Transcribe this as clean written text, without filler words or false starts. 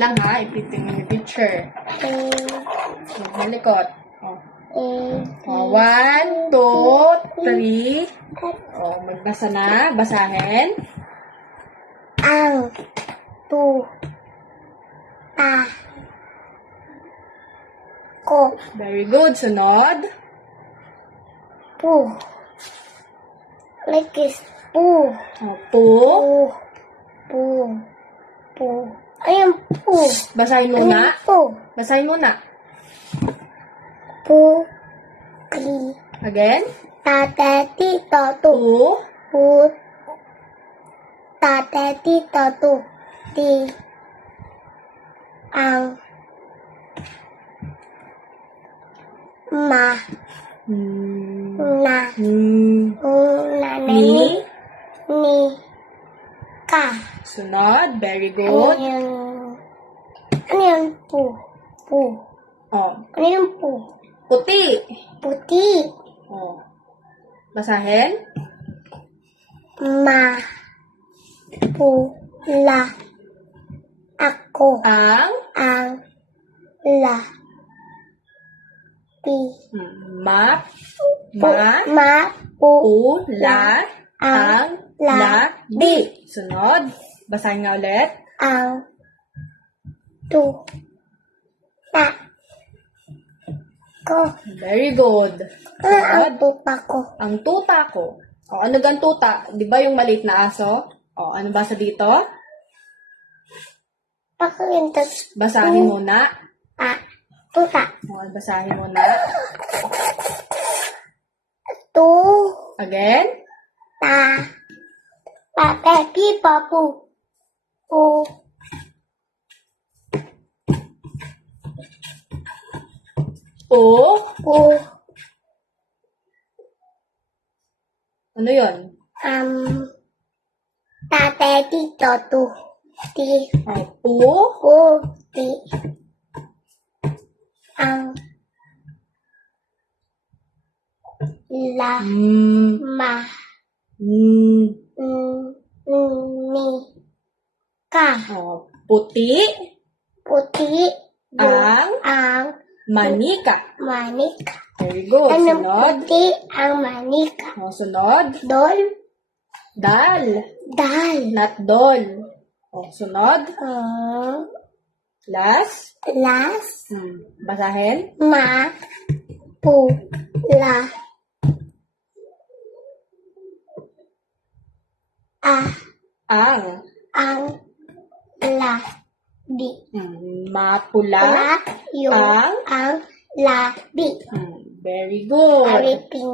Lang ha, ipitin mo yung picture. Malikot. Oh, 1, 2, 3. Oh, magbasa na. Basahin. Ang tuta ko. Very good. Sunod. Pu. Likis. Pu. Oh, pu. Pu. Pu. Ayun, pu. Basahin muna. Pu. Basahin muna. Pu. Kli. Again. Tate tito tu. Pu. Pu. Tate tito tu. Ti. Ang. Ma. Na. Ni. Ni. Ka. Sunod. Very Ano good. yun? Ano yun? Pu. Pu. Oh, Ano yun pu? puti. Puti. Oh. Basahin. Ma. Pu. La. Ako. Ang. Ang. La. Pi. Ma. Pu. Ma. Ma. Pu. La. Ang. La. Di. Sunod. Basahin nga ulit. Ang. Tu. Ta. Ko. Very good. Ang tuta ko. Ang tuta ko. O, ano gan tuta? Di ba yung maliit na aso? O, ano basa dito? Pakilintas. Basahin muna. Tuta. O, basahin muna. Tu. Again. Ta. Tate papu. Pu. O. Pu. Ano yun? Tate tito tu. Ti. O, pu. Pu. Ti. Ang. La. Ma. Ni. Ka. O, puti. Puti. Ang. Ang. Manika. Manika. Very good. Anong Sunod. puti ang manika? O, sunod. Dol. Dal. Dal. Not dol. O, sunod. Last. Las. Basahin. Ma. Pu. La. Ang. Ang. La. Di. Mapula. La. Yung. Ang. Ang. La. Di. Very good. Everything.